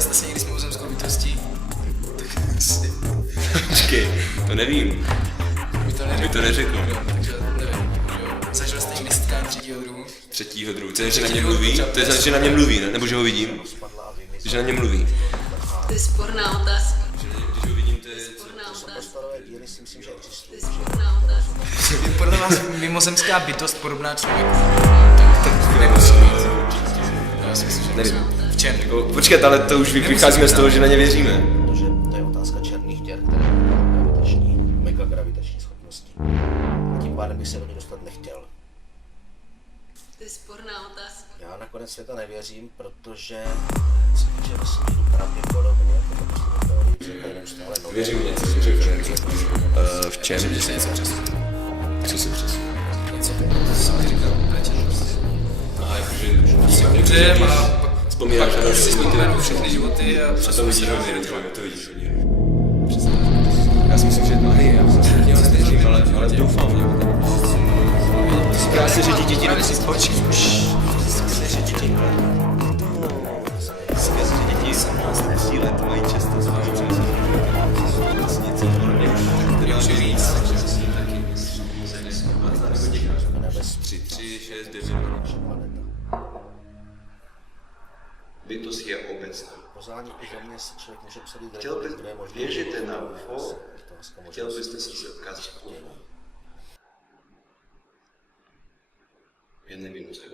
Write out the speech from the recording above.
Setkal jste se někdy s mimozemskou bytostí? Počkej, to nevím. Mi to neřekl. Takže nevím. Zažil jste někdy setkání třetího druhu? Třetího druhu. To je, že na mě mluví? To je, že na mě mluví, ne? Nebo že ho vidím? Že na mě mluví. To je sporná otázka. Když ho vidím, to je... Sporná otázka. To je sporná otázka. Je podle vás mimozemská bytost podobná člověku? Tak nemusí být. Já si myslím, že nevím. V čem? Počkat, ale to už vycházíme z toho, že na ně věříme. Protože to je otázka černých děr, které mají gravitační, megagravitační schopnosti. A tím pádem bych se do ní dostat nechtěl. To je sporná otázka. Já nakonec světa nevěřím, protože cítím, že vesmíru pravděpodobně, protože teorie je neustále nové. Věřím něco, věřím Ferenci. V čem? Myslím, že se něco přesuní. Co se přesuní? Něco. To jsem říkal. Aha, jakože... Umřem a Vzpomínáš pak na si životy. vzpomenou všechny životy a A to přesuní se vidíš do hodně, jiného. to vidíš hodně. Já si myslím, že no hej, já vlastně dělám nevěřím, ale doufám. Říká se, že děti nemusí spočít. Že děti 17 let mají často zvažovat. Něco podobně. Může víc. 3, 6, 9. Bytost je obecná. Poznání i za mě si člověk může předít Chtěl kde je byste, možné. věříte na UFO, chtěl byste se setkat s UFO. Já nevím, co je